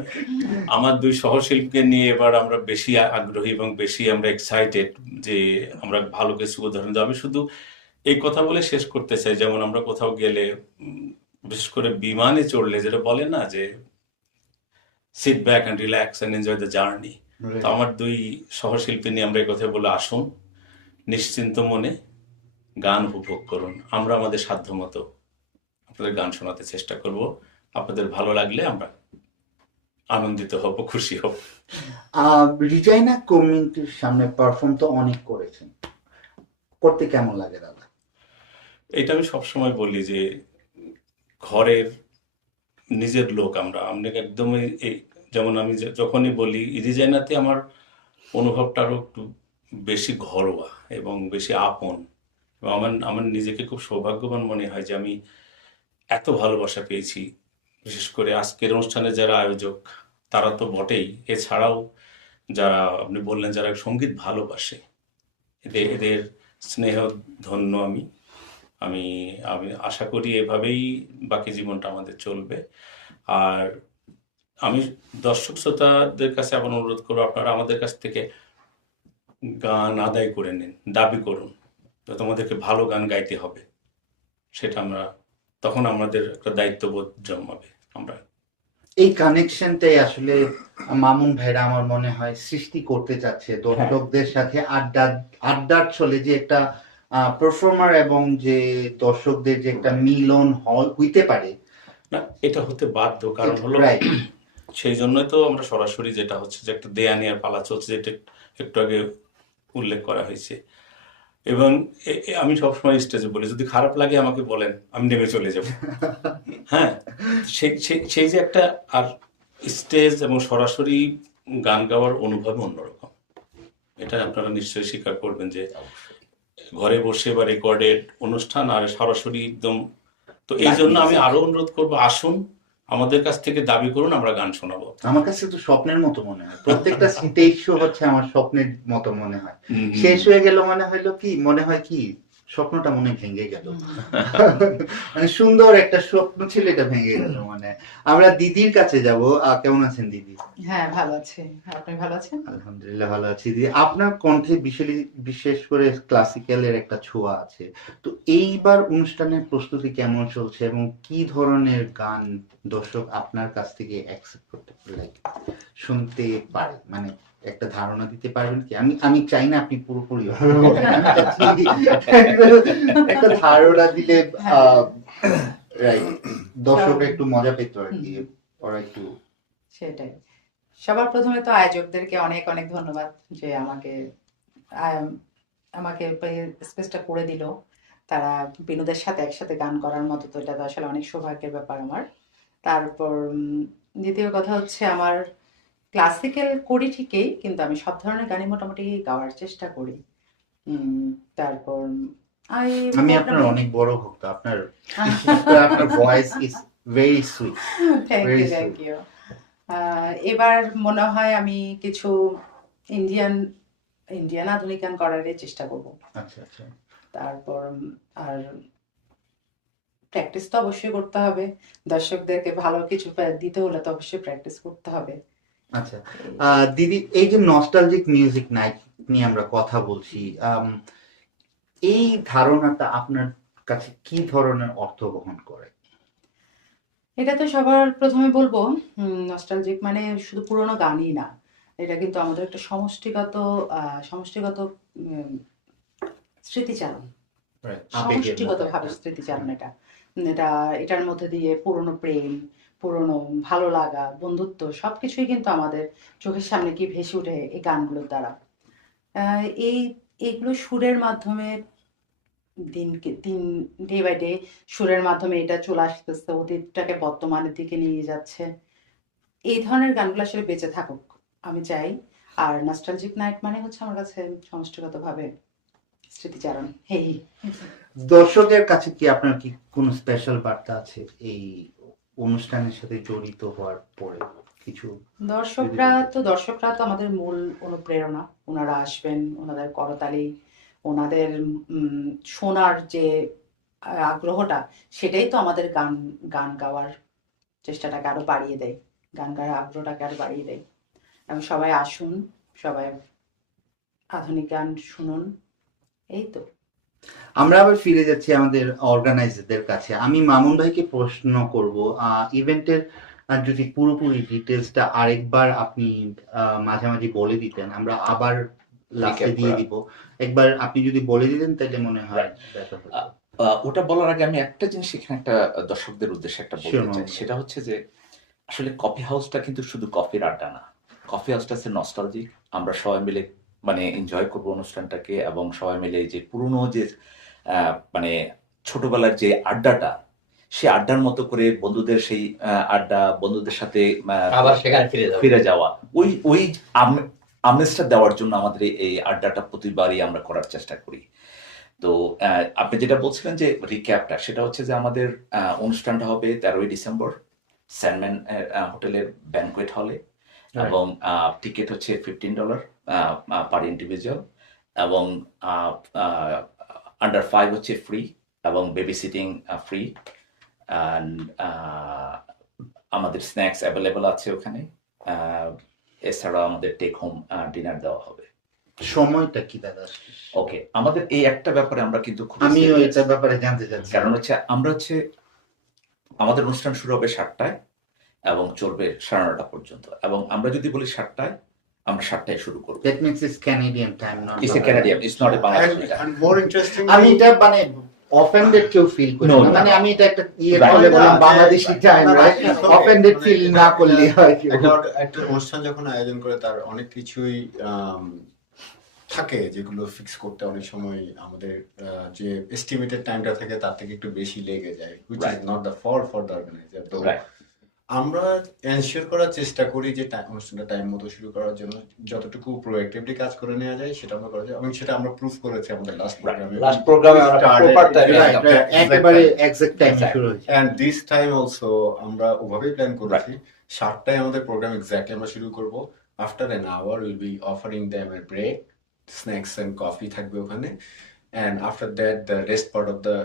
আমার 2 সহশিল্পীকে নিয়ে এবার আমরা বেশি আগ্রহী এবং বেশি আমরা এক্সাইটেড যে আমরা ভালো কিছু উদাহরণ দেবো। আমি শুধু এই কথা বলে শেষ করতে চাই, যেমন আমরা কোথাও গেলে বিশেষ করে বিমানে চড়লে যেটা বলে না যে sit back and relax and enjoy the journey, তো আমার 2 সহশিল্পী নিয়ে আমরা এই কথা বলে আসুন, নিশ্চিন্ত মনে গান উপভোগ করুন। আমরা আমাদের সাধ্যমতো আপনাদের গান শোনাতে চেষ্টা করব। আপনাদের ভালো লাগলে আমরা আনন্দিত হব, খুশি হব। রিজাইনা কমিউনিটির সামনে পারফর্ম তো অনেক করেছেন, করতে কেমন লাগে দাদা? এটা আমি সবসময় বলি যে ঘরের নিজের লোক আমরা একদমই যেমন আমি যখনই বলি রিজাইনাতে আমার অনুভবটা আরো একটু বেশি ঘরোয়া এবং বেশি আপন, এবং আমার নিজেকে খুব সৌভাগ্যবান মনে হয় যে আমি এত ভালোবাসা পেয়েছি। বিশেষ করে আজকের অনুষ্ঠানে যারা আয়োজক তারা তো বটেই, এছাড়াও যারা আপনি বললেন যারা সঙ্গীত ভালোবাসে, এদের স্নেহ ধন্য আমি। আমি আমি আশা করি এভাবেই বাকি জীবনটা আমাদের চলবে। আর আমি দর্শক শ্রোতাদের কাছে আবার অনুরোধ করবো, আপনারা আমাদের কাছ থেকে গান আদায় করে নিন, দাবি করুন, তো তোমাদেরকে ভালো গান গাইতে হবে। সেটা আমরা তখন আমাদের একটা দায়িত্ববোধ জন্মাবে। আমরা এই কানেকশনটাই আসলে মামুন ভাইরা আমার মনে হয় সৃষ্টি করতে চাচ্ছে দর্শকদের সাথে। আড্ডার ছলে যে একটা পারফর্মার এবং যে দর্শকদের যে একটা মিলন হইতে পারে, না, এটা হতে বাধ্য, কারণ হলো রাইট, সেই জন্যই তো আমরা সরাসরি যেটা হচ্ছে যে একটা দেয়া নেয়ার পালা চলছে, যেটা একটু আগে উল্লেখ করা হয়েছে। এবং আমি সবসময় স্টেজে বলি যদি খারাপ লাগে আমাকে বলেন, আমি নেমে চলে যাব। হ্যাঁ, সেই যে একটা, আর স্টেজ এবং সরাসরি গান গাওয়ার অনুভব অন্যরকম, এটা আপনারা নিশ্চয়ই স্বীকার করবেন যে ঘরে বসে বা রেকর্ডেড অনুষ্ঠান আর সরাসরি একদম। তো এই জন্য আমি আরো অনুরোধ করবো, আসুন আমাদের কাছ থেকে দাবি করুন, আমরা গান শোনাবো। আমার কাছে তো স্বপ্নের মতো মনে হয়, প্রত্যেকটা স্টেজ শো হচ্ছে আমার স্বপ্নের মতো মনে হয়। শেষ হয়ে গেল মনে হয় কি স্বপ্নটা মনে ভেঙে গেল। মানে সুন্দর একটা স্বপ্ন ছিল, এটা ভেঙে গেল। মানে আমরা দিদির কাছে যাব। কেমন আছেন দিদি? হ্যাঁ, ভালো আছি। আপনি ভালো আছেন? আলহামদুলিল্লাহ ভালো আছি দিদি। আপনার কণ্ঠে বিশেষ করে ক্লাসিক্যালের একটা ছোঁয়া আছে। তো এইবার অনুষ্ঠানের প্রস্তুতি কেমন চলছে এবং কি ধরনের গান দর্শক আপনার কাছ থেকে অ্যাকসেপ্ট করতে শুনতে পারে, মানে একটা ধারণা দিতে পারবেন কি? আমি চাই না আপনি পুরোপুরি বলেন, আমি চাচ্ছি একটা ধারণা দিলে রাইট, দর্শক একটু মজা পেত আর কি, ওরা একটু। সেটাই। সবার প্রথমে তো আয়োজকদেরকে অনেক অনেক ধন্যবাদ যে আমাকে স্পেসটা করে দিল। তারা বিনোদের সাথে একসাথে গান করার মতো, তো এটা তো আসলে অনেক সৌভাগ্যের ব্যাপার আমার। তারপর দ্বিতীয় কথা হচ্ছে আমার ক্লাসিক্যাল করি ঠিকই, কিন্তু আমি সব ধরনের গানই মোটামুটি গাওয়ার চেষ্টা করি। তারপর আমি আমি আপনার অনেক বড় ভক্ত। আপনার voice is very sweet, thank very you, sweet. Thank you. এবার মনে হয় আমি কিছু ইন্ডিয়ান ইন্ডিয়ান আধুনিক গান করারই চেষ্টা করব। আচ্ছা আচ্ছা। তারপর আর প্র্যাকটিস তো অবশ্যই করতে হবে, দর্শকদেরকে ভালো কিছু দিতে হলে তো অবশ্যই প্র্যাকটিস করতে হবে। আচ্ছা দিদি, এই যে নস্টালজিক মিউজিক নাইট নিয়ে আমরা কথা বলছি, এই ধারণাটা আপনার কাছে কি ধরনের অর্থ বহন করে? এটা তো সবার প্রথমে বলবো, নস্টালজিক মানে শুধু পুরোনো গানই না, এটা কিন্তু আমাদের একটা সমষ্টিগত উম, স্মৃতিচারণ, সমষ্টিগতভাবে স্মৃতিচারণ। এটার মধ্যে দিয়ে পুরনো প্রেম, পুরনো ভালো লাগা, বন্ধুত্ব সবকিছুই কিন্তু আমাদের চোখের সামনে কি ভেসে ওঠে এই গানগুলোর দ্বারা। এইগুলো সুরের মাধ্যমে দিন ডে বাই ডে সুরের মাধ্যমে এটা চলে আসতেছে, অতীতটাকে বর্তমানের দিকে নিয়ে যাচ্ছে। এই ধরনের গানগুলো আসলে বেঁচে থাকুক আমি চাই। আর নস্টালজিক নাইট মানে হচ্ছে আমার কাছে সমষ্টিগতভাবে স্মৃতিচারণ। এই দর্শকের কাছে কি আপনার কি কোনো স্পেশাল বার্তা আছে এই অনুষ্ঠানের সাথে জড়িত হওয়ার পরে? কিছু দর্শকরা তো আমাদের মূল অনুপ্রেরণা। ওনারা আসবেন, ওনাদের করতালি, ওনাদের শোনার যে আগ্রহটা, সেটাই তো আমাদের গান গান গাওয়ার চেষ্টাটাকে আরো বাড়িয়ে দেয়, গান গাওয়ার আগ্রহটাকে আরো বাড়িয়ে দেয়। এবং সবাই আসুন, সবাই আধুনিক গান শুনুন, এই তো। আমরা আবার ফিরে যাচ্ছি আমাদের অর্গানাইজারদের কাছে। আমি মামুন ভাইকে প্রশ্ন করব, ইভেন্টের যদি পুরোপুরি ডিটেলসটা আরেকবার আপনি মাঝামাঝি বলে দিতেন, আমরা আবার লাস্টে দিয়ে দিব। একবার আপনি যদি বলে দিতেন তাহলে মনে হয় better হতো। ওটা বলার আগে আমি একটা জিনিস এখানে একটা দর্শকদের উদ্দেশ্যে একটা বলতে Sure, চাই, Mohammed. সেটা হচ্ছে যে আসলে কফি হাউসটা কিন্তু শুধু কফির আড্ডা না, কফি হাউসটা হচ্ছে নস্টালজিক। আমরা সবাই মিলে মানে এনজয় করবো অনুষ্ঠানটাকে, এবং সবাই মিলে এই যে পুরনো যে মানে ছোটবেলার যে আড্ডাটা, সেই আড্ডার মতো করে বন্ধুদের সেই আড্ডা, বন্ধুদের সাথে আবার সেখানে ফিরে যাওয়া, ওই আমেজটা দেওয়ার জন্য আমাদের এই আড্ডাটা প্রতিবারই আমরা করার চেষ্টা করি। তো আপনি যেটা বলছিলেন যে রিক্যাপটা, সেটা হচ্ছে যে আমাদের অনুষ্ঠানটা হবে 13ই ডিসেম্বর স্যানম্যান হোটেলের ব্যানকোয়েট হলে, এবং টিকিট হচ্ছে $15 পার ইন্ডিভিজুয়াল, এবং আন্ডার 5 হচ্ছে ফ্রি, এবং বেবি সিটিং ফ্রি, অ্যান্ড আমাদের স্ন্যাক্স অ্যাভেলেবল আছে ওখানে। এছাড়া আমাদের টেক হোম ডিনার দেওয়া হবে। সময়টা কি দাদা? ওকে, আমাদের এই একটা ব্যাপারে আমরা কিন্তু আমিও এটার ব্যাপারে জানতে চাচ্ছি। কারণ হচ্ছে আমাদের অনুষ্ঠান শুরু হবে 7টায় এবং চলবে 9:30 পর্যন্ত, এবং আমরা যদি বলি 7টায়, আমরা 7টায় শুরু করবো। That means it's Canadian time, not It's a Canadian, it's not a Bangladeshi time. And more interesting, আমি এটা মানে অফেন্ডেড কেউ ফিল করি No, না, no. মানে আমি এটা একটা Right. বলে বললাম Bangladeshi time, right? Offended feel না করলে হয় কি? একটা অনুষ্ঠান যখন আয়োজন করে তার অনেক কিছুই থাকে যেগুলো ফিক্স করতে অনেক সময় আমাদের যে এস্টিমেটেড টাইমটা থাকে তার থেকে একটু বেশি লেগে যায়, which is Right. not the fault for the organizer. তো Right. আমরা এনশিওর করার চেষ্টা করি যে অনুষ্ঠানটা টাইম মতো শুরু করার জন্য যতটুকু প্রোঅ্যাক্টিভলি কাজ করে নেওয়া যায় সেটা আমরা করা যায়, এবং সেটা আমরা প্রুভ করেছি আমাদের লাস্ট প্রোগ্রামে আমরা প্রপার টাইমে Right, right. একেবারে এক্সাক্ট টাইমে শুরু হয়েছে। And this time also আমরা ওভাবেই প্ল্যান করেছি। 7টায় আমাদের প্রোগ্রাম এক্স্যাক্টলি আমরা শুরু করব। After an hour we'll be offering them a break, snacks and coffee থাকবে ওখানে, and after that the rest part of the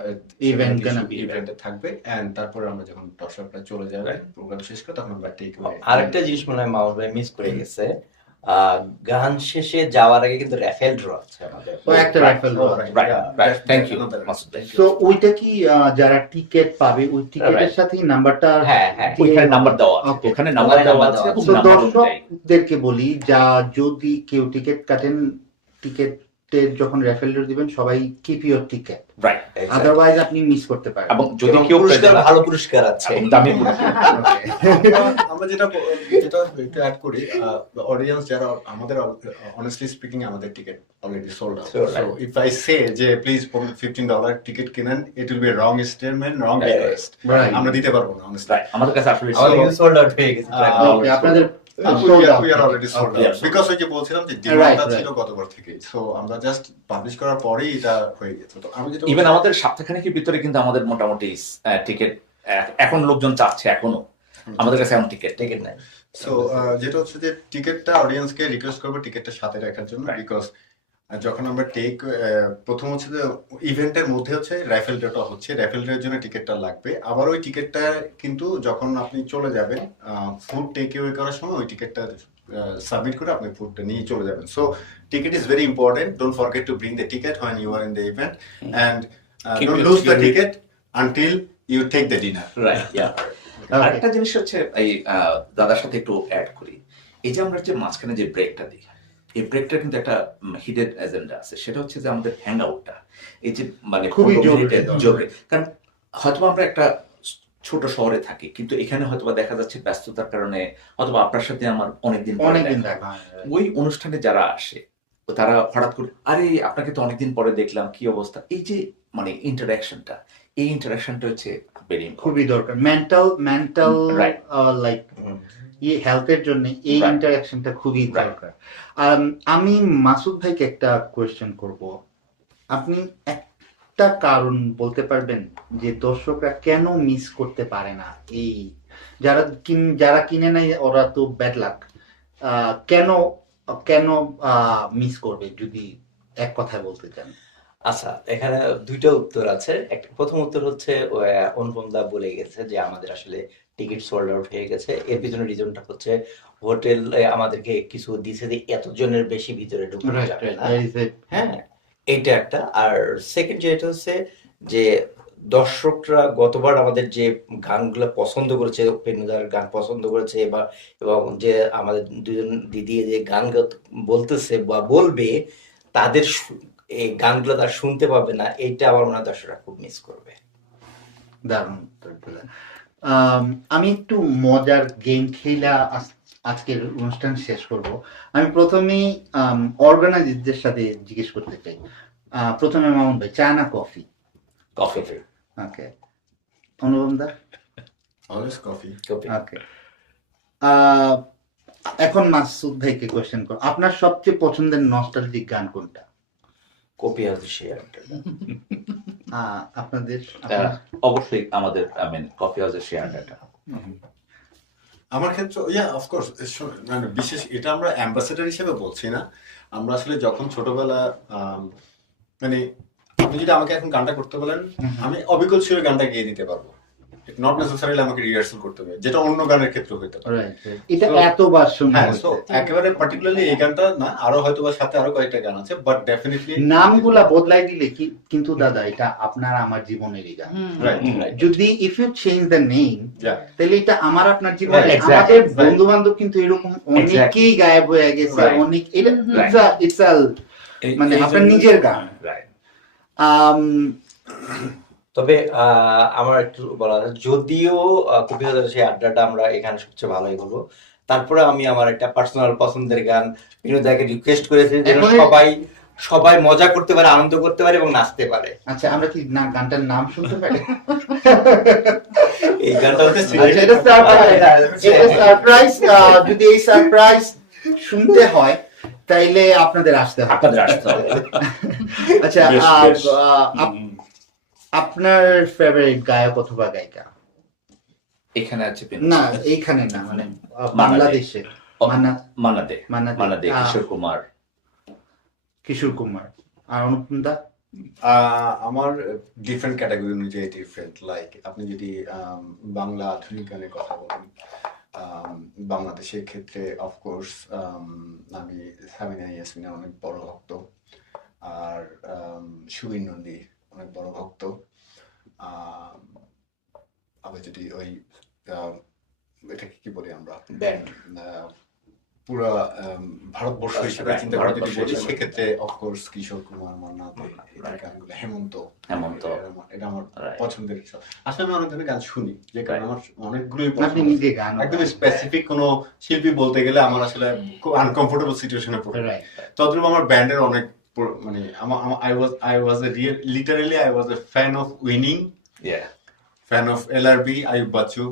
Event gonna be event থাকবে, and তারপর আমরা যখন দর্শকরা চলে যাবে প্রোগ্রাম শেষ করে তখন আমরা টেক অ্যাওয়ে। আরেকটা জিনিস মনে হয় মামুন ভাই মিস করে গেছে, গান শেষে যাওয়ার আগে কিন্তু র্যাফেল ড্র আছে আমাদের। ও একটা rifle. Right. Thank you, Masud. So ওইটা কি যারা টিকেট পাবে ওই টিকেটের সাথে নাম্বারটা? হ্যাঁ, ওইখানে নাম্বার দেওয়া আছে, Okay. ওখানে নাম্বার দেওয়া আছে, তো নাম্বার অনুযায়ী। দর্শকদেরকে বলি, যদি কেউ টিকেট কাটেন, টিকেট টিকেটের যখন রেফারেল ড্র দিবেন সবাই keep your ticket, right, otherwise আপনি মিস করতে পারেন। এবং যদি এবং কেউ পুরস্কার পেয়ে যায়, ভালো পুরস্কার আছে। এবং দামি পুরস্কার। আমরা যেটা যেটা একটু অ্যাড করি, অডিয়েন্স যারা আমাদের, অনেস্টলি স্পিকিং আমাদের ticket already sold out. Sold so if I say যে প্লিজ $15 টিকিট কিনেন, it will be wrong statement, wrong Right. Request. Right. আমরা দিতে পারবো না honestly. Right, আমাদের কাছে আসলে আমাদের কিন্তু সোল্ড আউট হয়ে গেছে প্রায়। Okay, আপনাদের We sold are- out. we are already sold Okay. out. Because ওই যে বলছিলাম যে Right, ডিমান্ডটা right. ছিল গতবার থেকেই, সো আমরা জাস্ট পাবলিশ করার পরেই এটা হয়ে গেছে। তো আমি যেটা ইভেন আমাদের সপ্তাহখানেকের ভিতরে কিন্তু আমাদের মোটামুটি টিকিট এখন লোকজন চাচ্ছে, এখনো আমাদের কাছে এখন টিকিট। টিকিট নাই। সো যেটা হচ্ছে যে টিকিটটা অডিয়েন্সকে রিকোয়েস্ট করবো টিকিটটা সাথে রাখার জন্য, Right. বিকজ যখন আমরা প্রথম হচ্ছে যে ইভেন্টের মধ্যে হচ্ছে রাইফেল ড্রটা হচ্ছে, রাইফেল ড্রের জন্য টিকিটটা লাগবে। আবার ওই টিকিটটা কিন্তু যখন আপনি চলে যাবেন ফুড টেক অ্যাওয়ে করার সময় ওই টিকিটটা সাবমিট করে আপনি ফুডটা নিয়ে চলে যাবেন। So ticket is very important, don't forget to bring the ticket when you are in the event, and Keep don't it lose the secure. Ticket until you take the dinner. Right, yeah. আরেকটা জিনিস হচ্ছে, এই দাদার সাথে একটু add করি, এই যে আমরা যে মাঝখানে যে ব্রেকটা দিই, এই ব্রেকটা কিন্তু একটা হিডেন এজেন্ডা আছে। সেটা হচ্ছে যে আমাদের হ্যাং আউটটা, এই যে মানে খুবই 15 জরুরি। মিনিটের জরুরি। কারণ হয়তো আমরা একটা ছোট শহরে থাকি, কিন্তু এখানে হয়তো দেখা যাচ্ছে ব্যস্ততার কারণে অথবা আপনার সাথে আমার অনেকদিন পরে অনেকদিন দেখা। দেখা হয়। ওই অনুষ্ঠানে যারা আসে তারা হঠাৎ করে, আরে আপনাকে তো অনেকদিন পরে দেখলাম, কি অবস্থা, এই যে মানে ইন্টারাকশনটা, এই ইন্টারাকশনটা হচ্ছে ভেরি খুবই দরকার মেন্টাল Right. লাইক হেলথের জন্য এই Right. ইন্টারাকশনটা খুবই Right. দরকার। আমি মাসুদ ভাইকে একটা কোয়েশ্চেন করব, আপনি একটা কারণ বলতে পারবেন যে দর্শকরা কেন মিস করতে পারে না? এই যারা কিনে নাই ওরা তো ব্যাড লাক, কেন কেন মিস করবে যদি এক কথায় বলতে চান? আচ্ছা, এখানে দুইটা উত্তর আছে। একটা প্রথম উত্তর হচ্ছে অনুপম দা বলে গেছে যে আমাদের আসলে টিকিট সোল্ড আউট হয়ে গেছে। এর পিছনে রিজনটা হচ্ছে হোটেল আমাদেরকে কিছু দিছে যে এতজনের বেশি ভিতরে ঢুকানো যাবে না। হ্যাঁ, এইটা একটা। আর সেকেন্ড যেটা হচ্ছে যে দর্শকরা গতবার আমাদের যে গানগুলো পছন্দ করেছে, পেনুদার গান পছন্দ করেছে এবং যে আমাদের দুজন দিদি যে গান বলতেছে বা বলবে, তাদের এই গানগুলো তার শুনতে পাবে না। এইটা আমার মনে হয় দর্শকরা খুব মিস করবে। দারুণ উত্তর দিলেন। আমি একটু মজার গেম খেলা আজকের অনুষ্ঠান শেষ করব। আমি প্রথমেই অর্গানাইজারদের সাথে জিজ্ঞেস করতে চাই। প্রথমে মামুন ভাই, চা না কফি? কফি। ওকে, অনুপম দা? Always coffee. ওকে, এখন মাসুদ ভাইকে কোয়েশ্চেন করো, আপনার সবচেয়ে পছন্দের নস্টালজিক গান কোনটা? কপি আছে সে একটা। আপনাদের? অবশ্যই আমাদের কফি হাউসের শেয়ারটা। আমার ক্ষেত্রে অফকোর্স, মানে বিশেষ এটা আমরা অ্যাম্বাসেডর হিসেবে বলছি না, আমরা আসলে যখন ছোটবেলা মানে আপনি যদি আমাকে এখন গানটা করতে বলেন, আমি অবিকল ছিল গানটা গিয়ে দিতে পারবো, নট নেসেসারিলি আমাকে রিহার্সাল করতে হবে, যেটা অন্য গানের ক্ষেত্রে হইতে পারে। এটা এতবার শোনা হ্যাঁ, হয়েছে। সো একেবারে পার্টিকুলারলি এই গানটা না, আরো হয়তো বা সাথে আরো কয়েকটা গান আছে, বাট ডেফিনেটলি নামগুলা বদলাই দিলে কি, কিন্তু দাদা এটা আপনার আমার জীবনেরই গান। রাইট। যদি if you change the name, Yeah. তাহলে এটা আমার আপনার জীবনে, Right, exactly, আমাদের right. বন্ধু বান্ধব কিন্তু এরকম অনেকেই গায়েব হয়ে গেছে, Right. অনেক, এটা Right. ইটস মানে আপনার নিজের গান। রাইট। তবে আমার একটু বলা যায়, যদিও কপি হাজার সেই আড্ডাটা আমরা এখানে সবচেয়ে ভালোই বলবো, তারপরে আমি আমার একটা পার্সোনাল পছন্দের গান বিনোদাকে রিকোয়েস্ট করেছি যেন সবাই মজা করতে পারে, আনন্দ করতে পারে এবং নাচতে পারে। আচ্ছা, আমরা কি না গানটার নাম শুনতে পারি? এই গানটা হচ্ছে আচ্ছা, এটা সারপ্রাইজ। যদি এই সারপ্রাইজ শুনতে হয় তাইলে আপনাদের আসতে হবে। আচ্ছা, বেশ, বেশ। আপনার ফেভারিট গায়ক অথবা গায়িকা? এখানে আছে না, এইখানে না, মানে বাংলাদেশে। মান্না দে, মান্না দে, কিশোর কুমার। আর অনুপম দা? আমার ডিফারেন্ট ক্যাটাগরি অনুযায়ী ডিফারেন্ট, লাইক আপনি যদি বাংলা আধুনিক গানের কথা বলেন, বাংলাদেশের ক্ষেত্রে অফকোর্স আমি সামিনা ইয়াসমিনের অনেক বড় ভক্ত, আর সুবীর নন্দী অনেক বড় ভক্ত। আবার যদি ওই এটাকে কি বলি আমরা, ব্যান্ড, পুরো ভারতবর্ষ হিসেবে Right, চিন্তা করে যদি ভারতবর্ষ বলি হিসেবে। সেক্ষেত্রে অফকোর্স কিশোর কুমার, মান্না দে, এদের Right. গানগুলো, হেমন্ত, হেমন্ত। এটা আমার Right. পছন্দের সব। আসলে আমি অনেক ধরনের গান শুনি, যে কারণে Right. আমার অনেকগুলোই আপনি পছন্দ। নিজে গান একদম স্পেসিফিক কোনো শিল্পী বলতে গেলে আমার আসলে খুব আনকমফোর্টেবল সিচুয়েশনে পড়ে। রাইট তদ্রূপ আমার ব্যান্ডের অনেক মানে I was I was A fan of winning, Yeah. Fan of LRB, Ayub Bachchu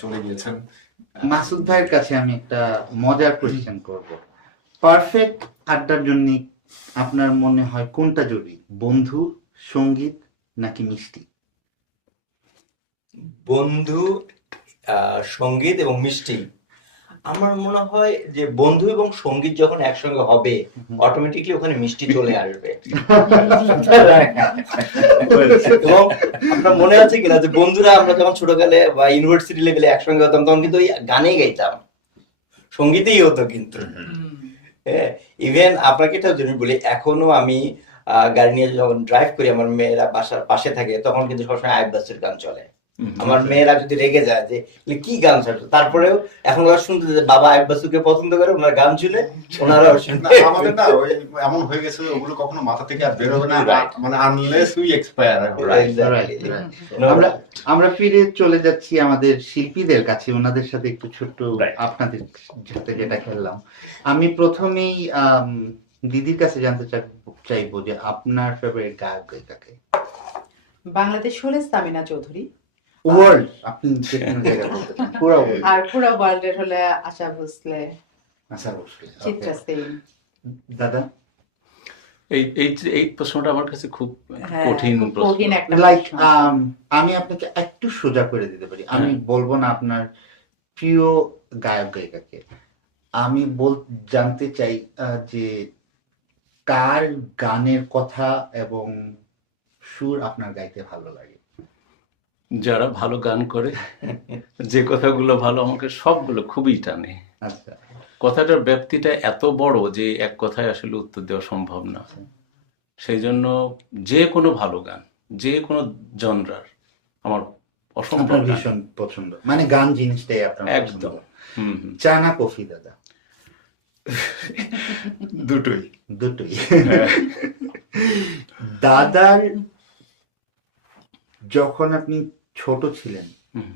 চলে গিয়েছেন। মাসুদ ভাইয়ের কাছে আমি একটা মজার কোয়েশ্চেন করব। পারফেক্ট আড্ডার জন্য আপনার মনে হয় কোনটা জরুরি, বন্ধু, সঙ্গীত নাকি মিষ্টি? বন্ধু, সঙ্গীত এবং মিষ্টি। আমার মনে হয় যে বন্ধু এবং সঙ্গীত যখন একসঙ্গে হবে অটোমেটিকলি ওখানে মিষ্টি চলে আসবে। এবং আপনার মনে আছে কিনা যে বন্ধুরা আমরা যখন ছোটকালে বা ইউনিভার্সিটি লেভেলে একসঙ্গে হতাম তখন কিন্তু ওই গানেই গাইতাম, সঙ্গীতেই হতো কিন্তু। হ্যাঁ, ইভেন আপনাকে একটা জিনিস বলি, এখনো আমি গাড়ি নিয়ে যখন ড্রাইভ করি, আমার মেয়েরা বাসার পাশে থাকে, তখন কিন্তু সবসময় আইয়ুব বাচ্চুর গান চলে। আমার মেয়েরা যদি রেগে যায় যে এগুলো কি গান শুনছো, তারপরেও এখন ওরা শুনতে যে বাবা আইয়ুব বাচ্চুকে পছন্দ করে, ওনার গান শুনে ওনারাও না, শুনতে। আমাদের না ওই এমন হয়ে গেছে যে ওগুলো কখনো মাথা থেকে আর বের হবে না, Right. মানে আনলেস উই এক্সপায়ার। Exactly. আমরা ফিরে চলে যাচ্ছি আমাদের শিল্পীদের কাছে, ওনাদের সাথে একটু ছোট্ট Right. আপনাদের সাথে যেটা খেললাম। আমি প্রথমেই দিদির কাছে জানতে চাইবো যে আপনার ফেভারিট গায়ক কাকে? বাংলাদেশ হলে সামিনা চৌধুরী, ওয়ার্ল্ড, আপনি যে কোনো জায়গায় বলতে পারেন, পুরো world। আর পুরো ওয়ার্ল্ডের হলে আশা ভোসলে, আচ্ছা, অবশ্যই। চিত্রা সেন। দাদা? এই প্রশ্নটা আমার কাছে খুব হ্যাঁ, কঠিন খুব প্রশ্ন। কঠিন একটা লাইক প্রশ্ন। আমি আপনাকে একটু সোজা করে দিতে পারি। আমি বলবো না আপনার প্রিয় গায়ক গায়িকাকে, আমি জানতে চাই যে কার গানের কথা এবং সুর আপনার গাইতে ভালো লাগে? যারা ভালো গান করে, যে কথাগুলো ভালো, আমাকে সবগুলো খুবই টানে। আচ্ছা, কথাটার ব্যাপ্তিটা এত বড় যে এক কথায় আসলে উত্তর দেওয়া সম্ভব না। সেই জন্য যে কোনো ভালো গান, যে কোনো জনরার আমার অসম্ভব আপনার টানে। ভীষণ পছন্দ, মানে গান জিনিসটাই আপনার একদম। পছন্দ। হুম হুম। চা না কফি দাদা? দুটোই। দুটোই। দাদার যখন আপনি ছোট ছিলেন হুম।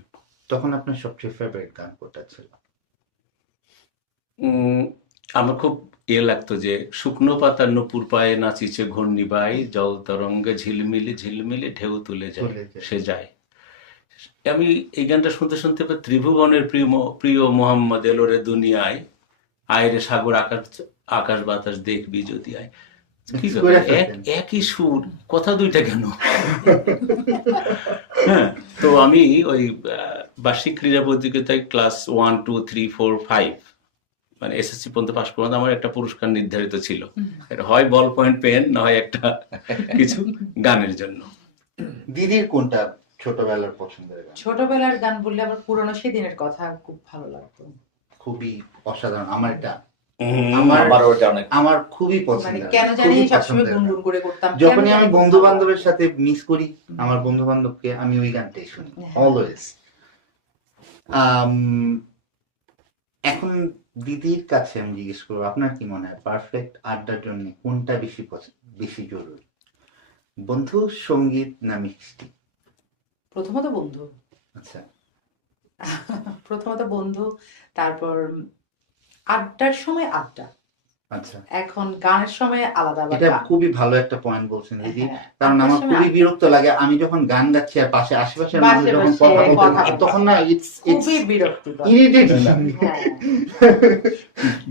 তখন আপনার সবচেয়ে ফেভারিট গান কোনটা ছিল? আমার খুব লাগতো যে শুকনো পাতার নূপুর পায়ে নাচিছে ঘূর্ণিবাই, জল তরঙ্গে ঝিলমিলি ঝিলমিলি ঢেউ তুলে যায় তুলে যায়। সে যায়। আমি এই গানটা শুনতে শুনতে এবার ত্রিভুবনের প্রিয় মোহাম্মদ এলোরে দুনিয়ায়, আয়রে সাগর আকাশ আকাশ বাতাস দেখবি যদি আয়। কি Mix ব্যাপার? করে ফেলতেন। একই সুর, কথা দুইটা কেন? হ্যাঁ, তো আমি ওই বার্ষিক ক্রীড়া প্রতিযোগিতায় ক্লাস 1, 2, 3, 4, 5 মানে এসএসসি পর্যন্ত পাশ করতে আমার একটা পুরস্কার নির্ধারিত ছিল। এটা হয় বল পয়েন্ট পেন, না হয় একটা কিছু গানের জন্য। দিদির কোনটা ছোটবেলার পছন্দের গান? ছোটবেলার গান বললে আমার পুরনো সেদিনের কথা খুব ভালো লাগতো। খুবই অসাধারণ। আমার এটা আমার ওটা অনেক আমার খুবই মানে পছন্দের কেন গান, জানি খুবই সবসময় পছন্দের গান। গুনগুন করে করতাম। যখনই কেন আমি জানি বন্ধু খুব ভালো বান্ধবের লাগতো। সাথে মিস করি আমার বন্ধু বান্ধবকে, আমি ওই গানটাই শুনি হ্যাঁ। অলওয়েজ। এখন দিদির কাছে আমি জিজ্ঞেস করবো, আপনার কি মনে হয় পারফেক্ট আড্ডার জন্য কোনটা বেশি জরুরি, বন্ধু, সঙ্গীত না মিষ্টি? প্রথমত বন্ধু, আচ্ছা, প্রথমত বন্ধু, তারপর আড্ডার সময় আড্ডা। আচ্ছা, এখন গানের সময় আলাদা আবার এটা গান। খুবই ভালো একটা পয়েন্ট বলছেন দিদি। হ্যাঁ, কারণ আড্ডার আমার সময় খুবই আড্ডা। বিরক্ত লাগে আমি যখন গান গাচ্ছি আর পাশে আশেপাশের মানুষ পাশে যখন বসে কথা বলতে কথা থাকে, বলছে। তখন না ইটস খুবই বিরক্তিকর। ইরিটেটিং। হ্যাঁ।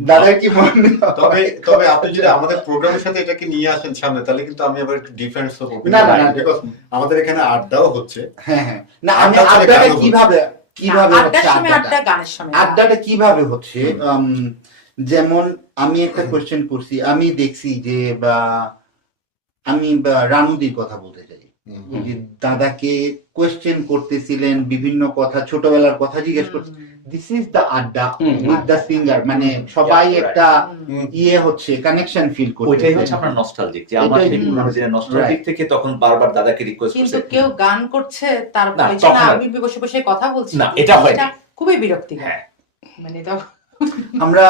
দাদার কি মনে হয়? তবে আপনি যদি আমাদের প্রোগ্রামের সাথে এটাকে নিয়ে আসেন সামনে, তাহলে কিন্তু আমি আবার একটু ডিফারেন্স অফ না, না, না। বিকজ আমাদের এখানে আড্ডাও হচ্ছে। হ্যাঁ হ্যাঁ, না আমি আড্ডা ছাড়া আড্ডাটা গানও কিভাবে না, আড্ডার হচ্ছে সময় আড্ডা, আড্ডাটা গানের সময় গান। আড্ডাটা কিভাবে হচ্ছে? যেমন আমি একটা কোয়েশ্চেন করছি, আমি দেখছি যে আমি রানুদির কথা বলতে চাই, যে দাদাকে কোয়েশ্চেন করতেছিলেন বিভিন্ন কথা, ছোটবেলার কথা জিজ্ঞেস করতে। দিস ইজ দ্য আড্ডা উইথ দ্য সিঙ্গার, মানে সবাই Yeah, right. একটা হচ্ছে কানেকশন ফিল ওইটাই করতে। হচ্ছে আপনার নস্টালজিক, যে আমরা এটাই, সেই পুরোনো দিনের নস্টালজিক থেকে তখন বারবার দাদাকে রিকোয়েস্ট কিন্তু করছে। কেউ গান করছে তার না, বলছে তখন না আর- আমি বসে বসে কথা বলছি, না, এটা হয়নি। খুবই বিরক্তিকর। হ্যাঁ। মানে তখন আমরা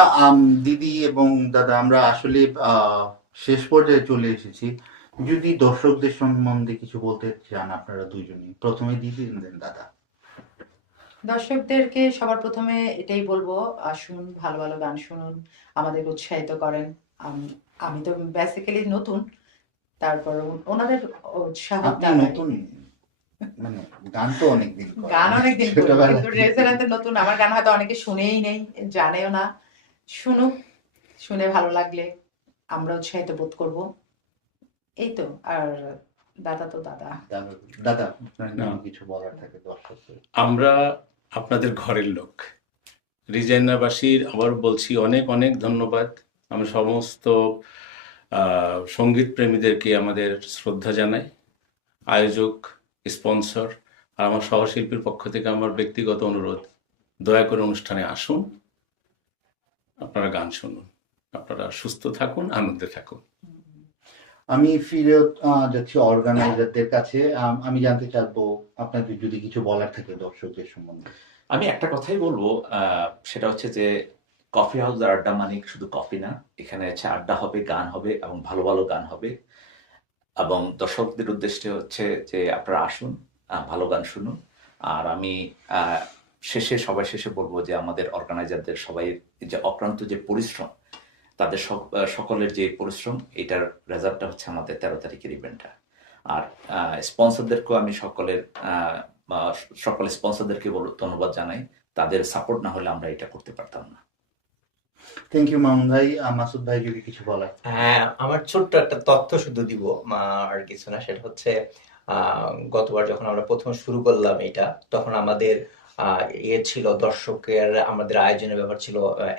দিদি এবং দাদা আমরা আসলে শেষ পর্যায়ে চলে এসেছি। যদি দর্শকদের সম্বন্ধে কিছু বলতে চান আপনারা দুইজনই, প্রথমে দিদি দেন দাদা। দর্শকদেরকে সবার প্রথমে এটাই বলবো, আসুন, ভালো ভালো গান শুনুন, আমাদেরকে উৎসাহিত করেন। আমি তো বেসিক্যালি নতুন, তারপর ওনাদের উৎসাহটা আপনি লাগে। নতুন মানে গান তো অনেকদিন করেন। গান অনেকদিন করি, ছোটবেলা কিন্তু থেকে। রেজাল্ট নতুন। আমার গান হয়তো অনেকে শুনেই নেই, জানেও না। শুনুক, শুনে ভালো লাগলে আমরা উৎসাহিত বোধ করব, এই তো। আর দাদা তো দাদা। দাদা আপনার না। যদি কিছু বলার থাকে দর্শকদের। আমরা আপনাদের ঘরের লোক। রিজাইনাবাসীর আবার বলছি অনেক অনেক ধন্যবাদ। আমি সমস্ত সঙ্গীত প্রেমীদেরকে আমাদের শ্রদ্ধা জানাই। আয়োজক, স্পন্সর আর আমার সহশিল্পীর পক্ষ থেকে আমার ব্যক্তিগত অনুরোধ, দয়া করে অনুষ্ঠানে আসুন, আপনারা গান শুনুন, আপনারা সুস্থ থাকুন, আনন্দে থাকুন। আমি ফিরে যাচ্ছি অর্গানাইজারদের কাছে। আমি জানতে চাইবো আপনাদের যদি কিছু বলার থাকে দর্শকদের সম্বন্ধে। আমি একটা কথাই বলবো, সেটা হচ্ছে যে কফি হাউস আর আড্ডা মানে শুধু কফি না, এখানে হচ্ছে আড্ডা হবে, গান হবে এবং ভালো ভালো গান হবে। এবং দর্শকদের উদ্দেশ্যে হচ্ছে যে আপনারা আসুন, ভালো গান শুনুন। আর আমি সবাই শেষে বলবো যে আমাদের অর্গানাইজারদের সবাই যে অক্লান্ত যে পরিশ্রম, তাদের সকলের যে পরিশ্রম, এটার রেজাল্টটা হচ্ছে আমাদের 13 তারিখের ইভেন্টটা। আর স্পন্সরদেরকেও আমি সকল স্পন্সরদেরকে ধন্যবাদ জানাই। তাদের সাপোর্ট না হলে আমরা এটা করতে পারতাম না। থ্যাংক ইউ মামুন ভাই। মাসুদ ভাই যদি কিছু বলার। হ্যাঁ, আমার ছোট্ট একটা তথ্য শুধু দিব, আর কিছু না। সেটা হচ্ছে গতবার যখন আমরা প্রথম শুরু করলাম এটা, তখন আমাদের ছিল দর্শকের, আমাদের আয়োজনের ব্যাপার ছিল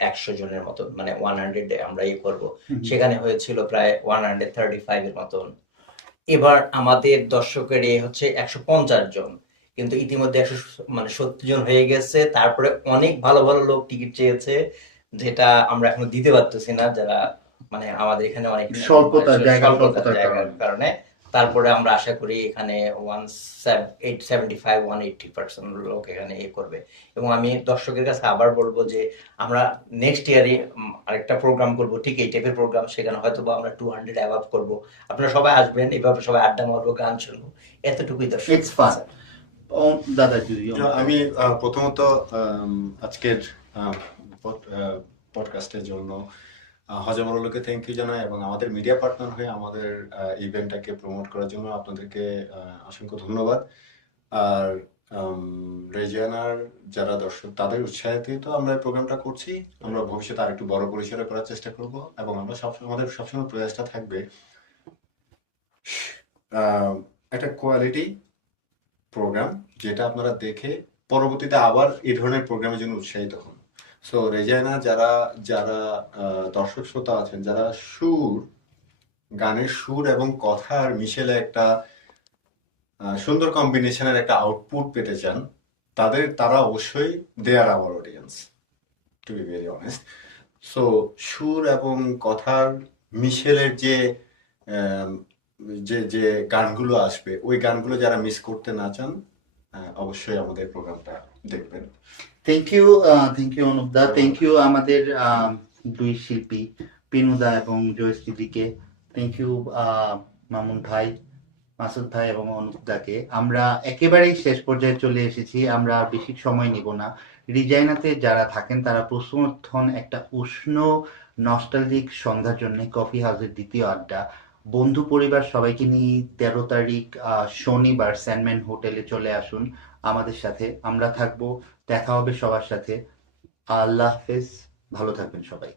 100 জনের মতন, মানে 100 আমরা করব। সেখানে হয়েছিল প্রায় 135 এর মতন। এবার আমাদের দর্শকের হচ্ছে 150 জন, কিন্তু ইতিমধ্যে 70 জন হয়ে গেছে। তারপরে অনেক ভালো ভালো লোক টিকিট চেয়েছে, যেটা আমরা এখনো দিতে পারতেছি না, যারা মানে আমাদের এখানে অনেক স্বল্পতার জায়গার কারণে। তারপরে আমরা আশা করি এখানে 175-180% লোক এখানে করবে। এবং আমি দর্শকের কাছে আবার বলবো যে আমরা নেক্সট ইয়ারে আরেকটা প্রোগ্রাম করব, ঠিক এই টাইপের প্রোগ্রাম। সেখানে হয়তো বা আমরা 200 অ্যাভাব করব। আপনারা সবাই আসবেন, এভাবে সবাই আড্ডা মারবো, গান শুনবো, এতটুকুই দর্শক। It's fun. দাদা যদি। আমি প্রথমত আজকের পডকাস্টের জন্য হজমরুলকে থ্যাংক ইউ জানাই, এবং আমাদের মিডিয়া পার্টনার হয়ে আমাদের ইভেন্টটাকে প্রমোট করার জন্য আপনাদেরকে অসংখ্য ধন্যবাদ। আর রেজিয়ানার যারা দর্শক, তাদের উৎসাহিত আমরা এই প্রোগ্রামটা করছি। আমরা ভবিষ্যতে আরেকটু বড় পরিসরে করার চেষ্টা করব, এবং আমরা আমাদের সবসময় প্রয়াসটা থাকবে একটা কোয়ালিটি প্রোগ্রাম, যেটা আপনারা দেখে পরবর্তীতে আবার এই ধরনের প্রোগ্রামের জন্য উৎসাহিত হন। সো রেজাইনা যারা যারা দর্শক শ্রোতা আছেন, যারা গানের সুর এবং কথার মিশেলে একটা সুন্দর কম্বিনেশনের একটা আউটপুট পেতে চান, তারা অবশ্যই they are our audience, to be very honest. So সুর এবং কথার মিশেলের যে যে গানগুলো আসবে, ওই গানগুলো যারা মিস করতে না চান, অবশ্যই আমাদের প্রোগ্রামটা দেখবেন। থ্যাংক ইউ অনুপদা। থ্যাংক ইউ আমাদের দুই শিল্পী পিনুদা এবং জয়শ্রীদিকে। থ্যাংক ইউ মামুন ভাই, মাসুদ ভাই এবং অনুপদাকে। আমরা একেবারেই শেষ পর্যায়ে চলে এসেছি, আমরা আর বেশি সময় নিব না। রিজাইনাতে যারা থাকেন তারা প্রস্তুত হন একটা উষ্ণ নস্টালজিক সন্ধ্যার জন্য কফি হাউসের দ্বিতীয় আড্ডা। বন্ধু পরিবার সবাইকে নিয়ে 13 তারিখ শনিবার স্যান্ডম্যান হোটেলে চলে আসুন আমাদের সাথে, আমরা থাকবো, দেখা হবে সবার সাথে। আল্লাহ হাফেজ, ভালো থাকবেন সবাই।